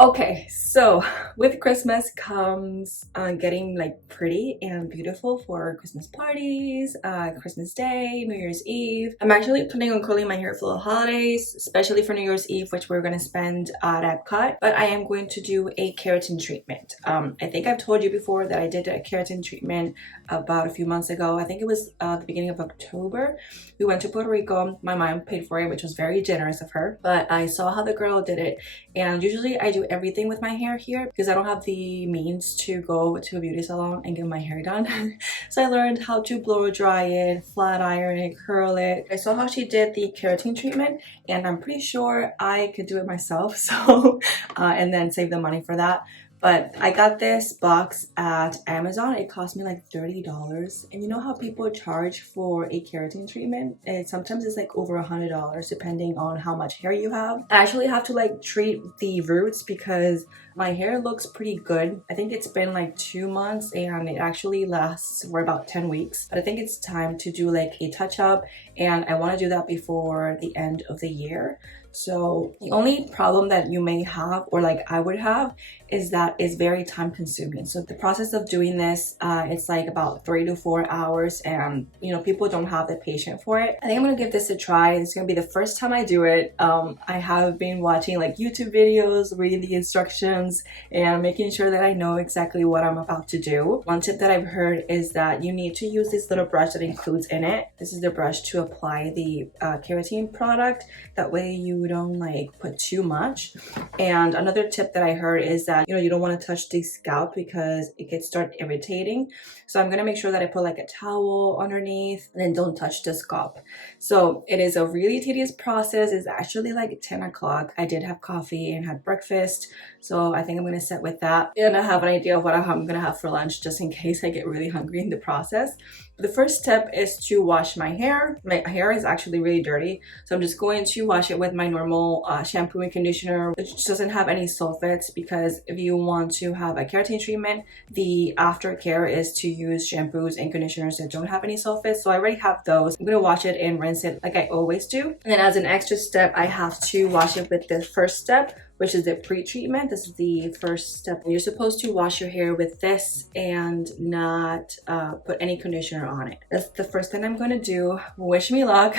Okay, so with Christmas comes getting like pretty and beautiful for Christmas parties, Christmas Day, New Year's Eve. I'm actually planning on curling my hair for the holidays, especially for New Year's Eve, which we're going to spend at Epcot. But I am going to do a keratin treatment. I think I've told you before that I did a keratin treatment about a few months ago. I think it was the beginning of October. We went to Puerto Rico. My mom paid for it, which was very generous of her. But I saw how the girl did it, and usually I do everything with my hair here because I don't have the means to go to a beauty salon and get my hair done. So I learned how to blow dry it, flat iron it, curl it. I saw how she did the keratin treatment, and I'm pretty sure I could do it myself. So and then save the money for that. But I got this box at Amazon. It cost me like $30. And you know how people charge for a keratin treatment? And sometimes it's like over $100 depending on how much hair you have. I actually have to like treat the roots because my hair looks pretty good. I think it's been like 2 months and it actually lasts for about 10 weeks. But I think it's time to do like a touch up, and I want to do that before the end of the year. So the only problem that you may have, or like I would have, is that it's very time consuming. So the process of doing this, it's like about 3 to 4 hours, and you know, people don't have the patience for it. I think I'm gonna give this a try. It's gonna be the first time I do it. I have been watching like YouTube videos, reading the instructions, and making sure that I know exactly what I'm about to do. One tip that I've heard is that you need to use this little brush that includes in it. This is the brush to apply the keratin product. That way you don't like put too much. And another tip that I heard is that you don't want to touch the scalp because it gets start irritating. So I'm gonna make sure that I put like a towel underneath and then don't touch the scalp. So it is a really tedious process. It's actually like 10 o'clock. I did have coffee and had breakfast, so I think I'm gonna sit with that, and I have an idea of what I'm gonna have for lunch just in case I get really hungry in the process. The first step is to wash my hair. My hair is actually really dirty, so I'm just going to wash it with my normal shampoo and conditioner, which doesn't have any sulfates, because if you want to have a keratin treatment, the aftercare is to use shampoos and conditioners that don't have any sulfates. So I already have those. I'm gonna wash it and rinse it like I always do. And then as an extra step, I have to wash it with the first step, which is the pre-treatment. This is the first step. You're supposed to wash your hair with this and not put any conditioner on it. That's the first thing I'm gonna do. Wish me luck.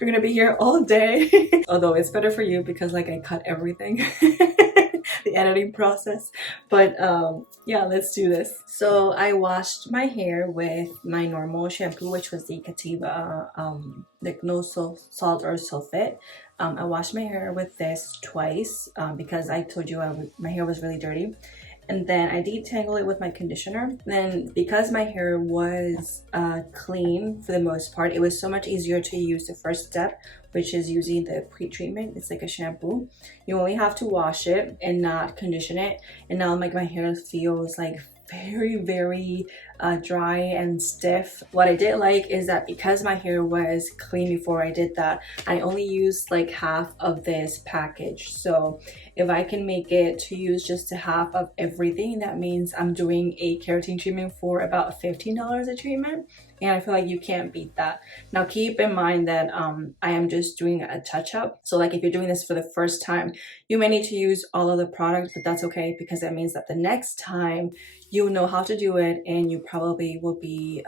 We're gonna be here all day. Although it's better for you because like I cut everything. The editing process. But yeah, let's do this. So I washed my hair with my normal shampoo, which was the Kativa like no salt or sulfate. I washed my hair with this twice because I told you my hair was really dirty. And then I detangle it with my conditioner. Then because my hair was clean for the most part, it was so much easier to use the first step, which is using the pre-treatment. It's like a shampoo. You only have to wash it and not condition it. And now like my hair feels like very dry and stiff. What I did like is that because my hair was clean before I did that, I only used like half of this package. So if I can make it to use just a half of everything, that means I'm doing a keratin treatment for about $15 a treatment. And I feel like you can't beat that. Now keep in mind that I am just doing a touch-up. So like if you're doing this for the first time, you may need to use all of the product, but that's okay because that means that the next time you know how to do it, and you probably will be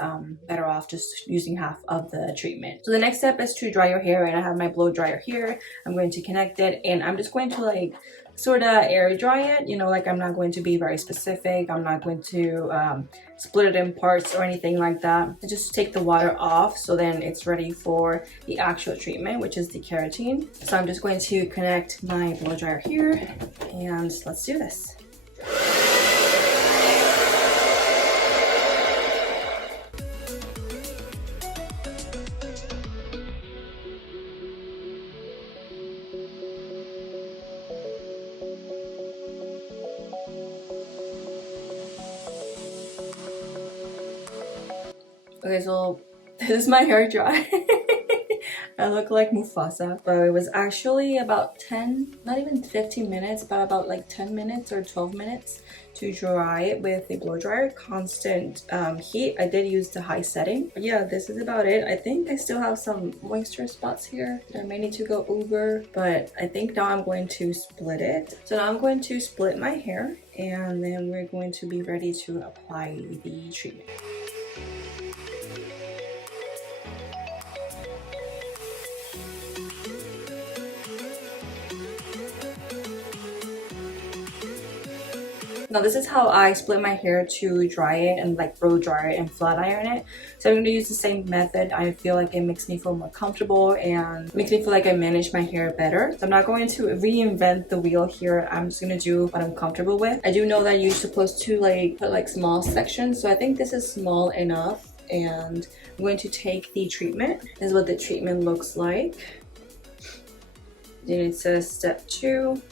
better off just using half of the treatment. So the next step is to dry your hair, and I have my blow dryer here. I'm going to connect it, and I'm just going to like sort of air dry it. Like I'm not going to be very specific. I'm not going to split it in parts or anything like that. I just take the water off, so then it's ready for the actual treatment, which is the keratin. So I'm just going to connect my blow dryer here, and let's do this. Okay, so this is my hair dry. I look like Mufasa, but it was actually about 10, not even 15 minutes, but about like 10 minutes or 12 minutes to dry it with a blow dryer, constant heat. I did use the high setting. But yeah, this is about it. I think I still have some moisture spots here that I may need to go over, but I think now I'm going to split it. So now I'm going to split my hair, and then we're going to be ready to apply the treatment. Now this is how I split my hair to dry it and like blow dry it and flat iron it. So I'm going to use the same method. I feel like it makes me feel more comfortable and makes me feel like I manage my hair better. So I'm not going to reinvent the wheel here. I'm just going to do what I'm comfortable with. I do know that you're supposed to like put like small sections. So I think this is small enough. And I'm going to take the treatment. This is what the treatment looks like. Then it says step 2.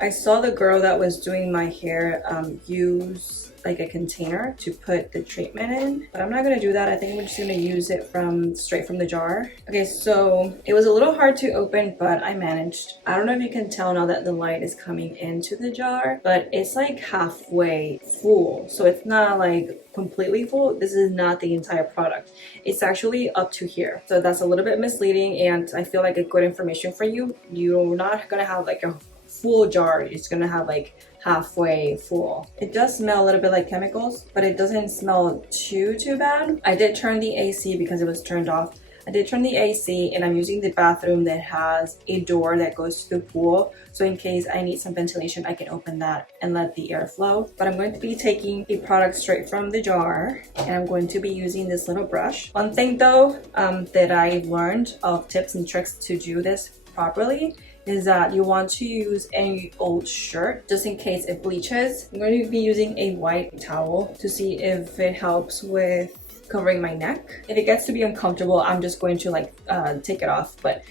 I saw the girl that was doing my hair use like a container to put the treatment in, but I'm not gonna do that. I think I'm just gonna use it straight from the jar. Okay, so it was a little hard to open, but I managed. I don't know if you can tell now that the light is coming into the jar, but it's like halfway full. So it's not like completely full. This is not the entire product. It's actually up to here. So that's a little bit misleading, and I feel like a good information for you. You're not gonna have like a full jar. It's gonna have like halfway full. It does smell a little bit like chemicals, but it doesn't smell too bad. I did turn the AC because it was turned off. I did turn the AC, and I'm using the bathroom that has a door that goes to the pool. So in case I need some ventilation, I can open that and let the air flow. But I'm going to be taking the product straight from the jar, and I'm going to be using this little brush. One thing though that I learned of tips and tricks to do this properly is that you want to use any old shirt just in case it bleaches. I'm going to be using a white towel to see if it helps with covering my neck. If it gets to be uncomfortable, I'm just going to like take it off, but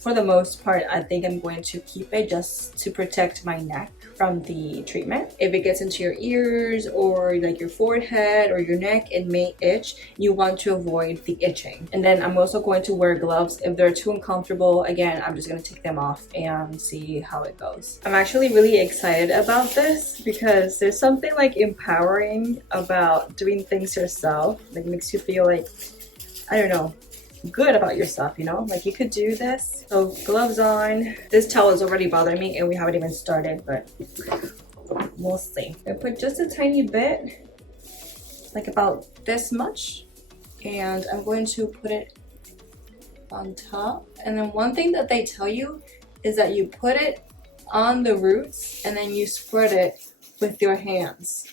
for the most part, I think I'm going to keep it just to protect my neck from the treatment. If it gets into your ears or like your forehead or your neck, it may itch. You want to avoid the itching. And then I'm also going to wear gloves. If they're too uncomfortable, again, I'm just going to take them off and see how it goes. I'm actually really excited about this because there's something like empowering about doing things yourself. Like, it makes you feel like, I don't know, good about yourself, you know, like you could do this. So gloves on. This towel is already bothering me and we haven't even started, but we'll see. I put just a tiny bit, like about this much, and I'm going to put it on top. And then one thing that they tell you is that you put it on the roots and then you spread it with your hands.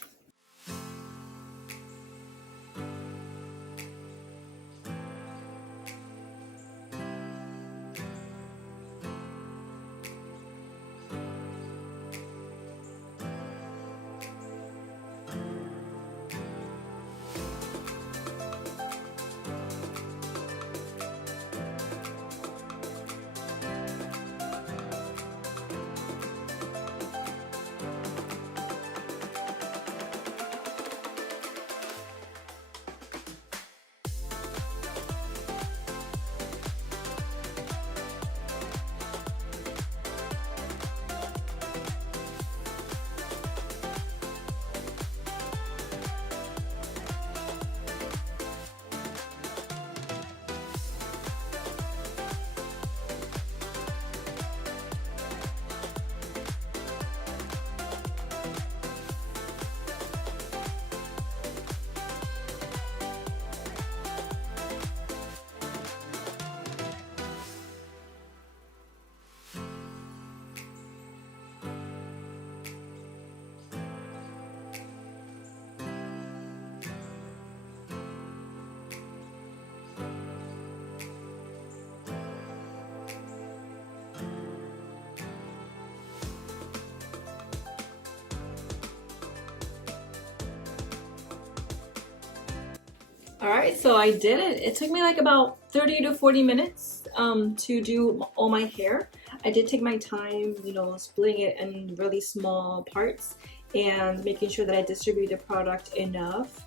Alright, so I did it. It took me like about 30 to 40 minutes to do all my hair. I did take my time, you know, splitting it in really small parts and making sure that I distribute the product enough.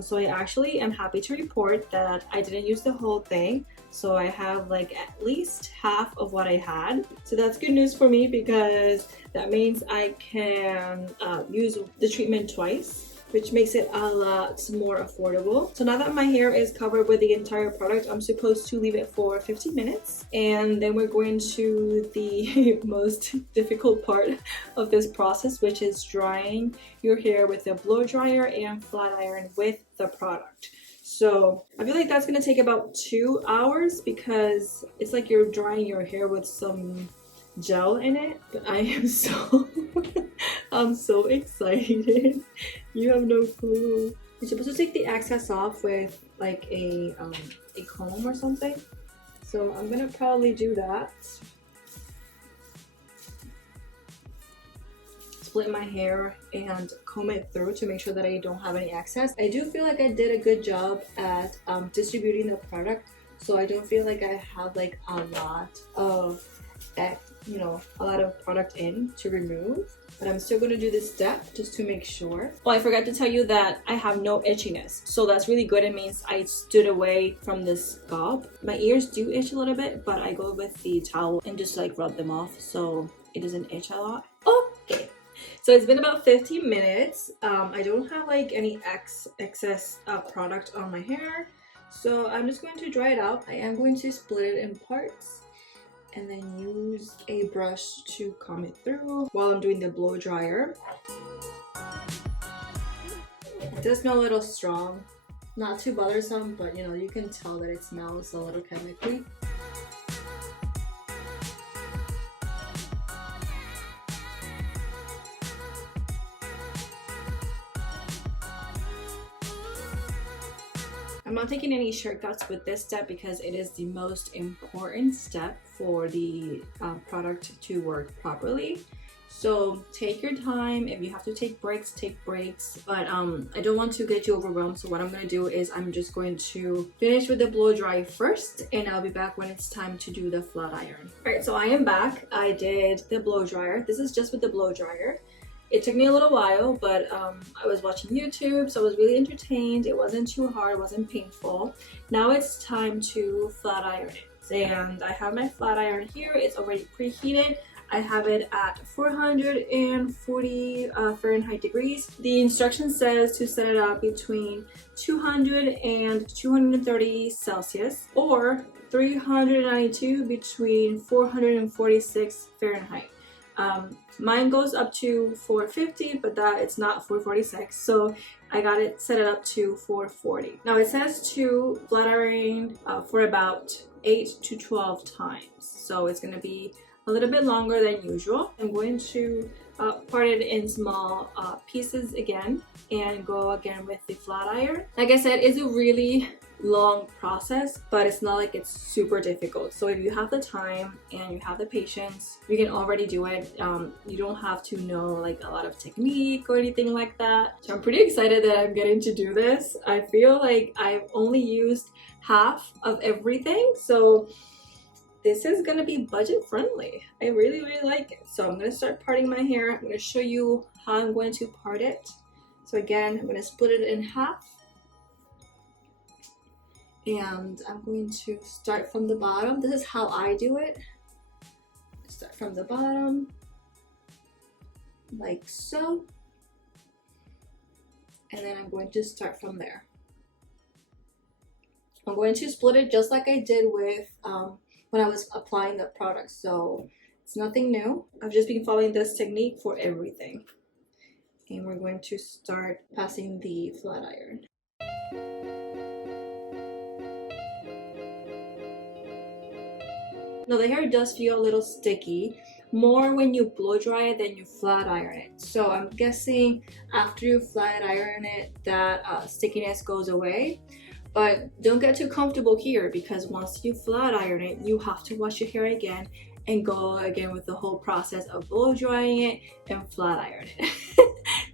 So I actually am happy to report that I didn't use the whole thing. So I have like at least half of what I had. So that's good news for me because that means I can use the treatment twice, which makes it a lot more affordable. So now that my hair is covered with the entire product, I'm supposed to leave it for 15 minutes. And then we're going to the most difficult part of this process, which is drying your hair with a blow dryer and flat iron with the product. So I feel like that's gonna take about 2 hours because it's like you're drying your hair with some gel in it. But I am so I'm so excited. You have no clue. You're supposed to take the excess off with like a comb or something. So I'm gonna probably do that. Split my hair and comb it through to make sure that I don't have any excess. I do feel like I did a good job at distributing the product, so I don't feel like I have like a lot of a lot of product in to remove, but I'm still going to do this step just to make sure. Well, I forgot to tell you that I have no itchiness, so that's really good. It means I stood away from the scalp. My ears do itch a little bit, but I go with the towel and just like rub them off so it doesn't itch a lot. Okay, so it's been about 15 minutes. I don't have like any excess product on my hair, so I'm just going to dry it out. I am going to split it in parts and then use a brush to comb it through while I'm doing the blow dryer. It does smell a little strong, not too bothersome, but you can tell that it smells a little chemically. I'm not taking any shortcuts with this step because it is the most important step for the product to work properly. So take your time. If you have to take breaks, take breaks. But I don't want to get you overwhelmed. So what I'm going to do is I'm just going to finish with the blow dry first, and I'll be back when it's time to do the flat iron. All right, so I am back. I did the blow dryer. This is just with the blow dryer. It took me a little while, but I was watching YouTube, so I was really entertained. It wasn't too hard, it wasn't painful. Now it's time to flat iron it. And I have my flat iron here. It's already preheated. I have it at 440 Fahrenheit degrees. The instruction says to set it up between 200 and 230 Celsius, or 392 between 446 Fahrenheit. Mine goes up to 450, but it's not 446, so I got it set it up to 440. Now it says to flat iron for about 8 to 12 times, so it's going to be a little bit longer than usual. I'm going to part it in small pieces again and go again with the flat iron. Like I said, it's a really long process, but it's not like it's super difficult. So if you have the time and you have the patience, you can already do it. You don't have to know like a lot of technique or anything like that. So I'm pretty excited that I'm getting to do this. I feel like I've only used half of everything, so this is gonna be budget friendly. I really like it. So I'm gonna start parting my hair. I'm gonna show you how I'm going to part it. So again, I'm gonna split it in half, and I'm going to start from the bottom. This is how I do it. Start from the bottom, like so, and then I'm going to start from there. I'm going to split it just like I did with when I was applying the product, so it's nothing new. I've just been following this technique for everything. And we're going to start passing the flat iron. Now the hair does feel a little sticky, more when you blow dry it than you flat iron it. So I'm guessing after you flat iron it, that stickiness goes away. But don't get too comfortable here, because once you flat iron it, you have to wash your hair again and go again with the whole process of blow drying it and flat iron it.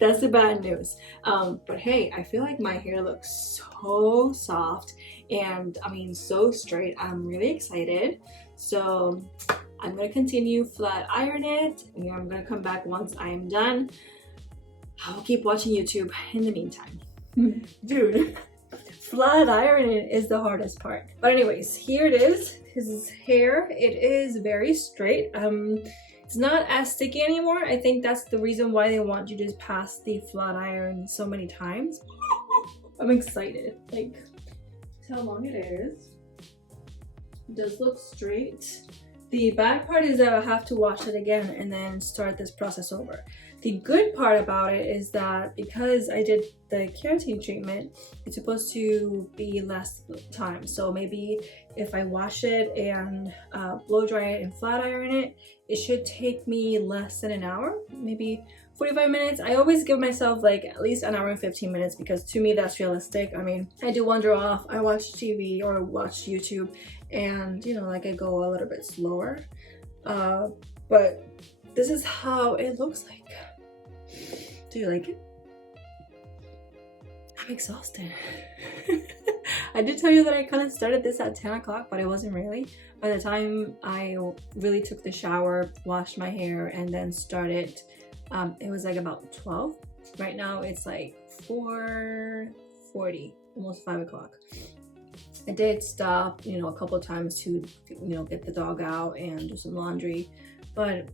That's the bad news. But hey, I feel like my hair looks so soft and so straight. I'm really excited. So I'm gonna continue flat iron it, and I'm gonna come back once I am done. I'll keep watching YouTube in the meantime. Dude, Flat ironing is the hardest part. But anyways, here it is. His hair, it is very straight. It's not as sticky anymore. I think that's the reason why they want you to pass the flat iron so many times. I'm excited. Like, see how long it is. It does look straight. The bad part is that I have to wash it again and then start this process over. The good part about it is that because I did the keratin treatment, it's supposed to be less time. So maybe if I wash it and blow dry it and flat iron it, it should take me less than an hour, maybe 45 minutes. I always give myself like at least an hour and 15 minutes because to me that's realistic. I mean, I do wander off, I watch TV or watch YouTube and you know, like I go a little bit slower. But this is how it looks like. Do you like it? I'm exhausted. I did tell you that I kind of started this at 10 o'clock, but it wasn't really. By the time I really took the shower, washed my hair, and then started, it was like about 12. Right now it's like 4:40, almost 5 o'clock. I did stop, you know, a couple of times to, you know, get the dog out and do some laundry, but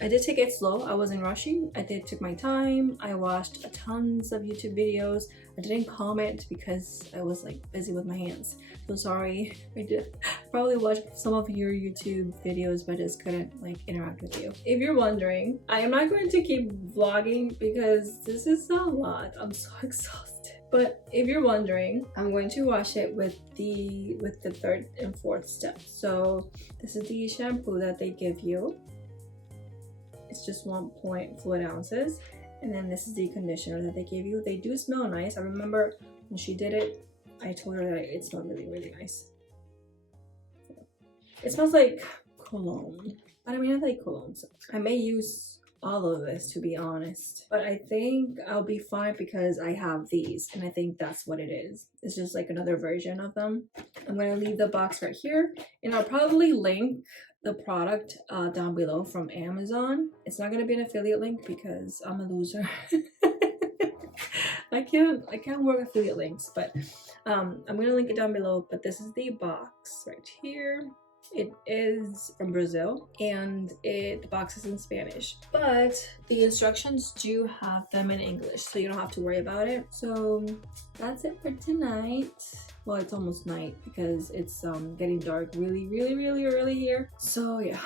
I did take it slow. I wasn't rushing. I did took my time. I watched tons of YouTube videos. I didn't comment because I was like busy with my hands. So sorry. I did probably watch some of your YouTube videos, but just couldn't like interact with you. If you're wondering, I am not going to keep vlogging because this is a lot. I'm so exhausted. But if you're wondering, I'm going to wash it with the third and fourth step. So this is the shampoo that they give you. It's just 1 fluid ounces. And then this is the conditioner that they gave you. They do smell nice. I remember when she did it, I told her that it smelled really, really nice. It smells like cologne. But I mean, I like cologne. So I may use all of this to be honest. But I think I'll be fine because I have these. And I think that's what it is. It's just like another version of them. I'm going to leave the box right here. And I'll probably link the product down below from Amazon. It's not gonna be an affiliate link because I'm a loser. I can't work affiliate links, but I'm gonna link it down below. But this is the box right here. It is from Brazil and the box is in Spanish, but the instructions do have them in English, so you don't have to worry about it. So that's it for tonight. Well, it's almost night because it's getting dark really, really, really early here. So yeah,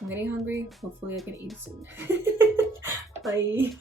I'm getting hungry. Hopefully I can eat soon. Bye.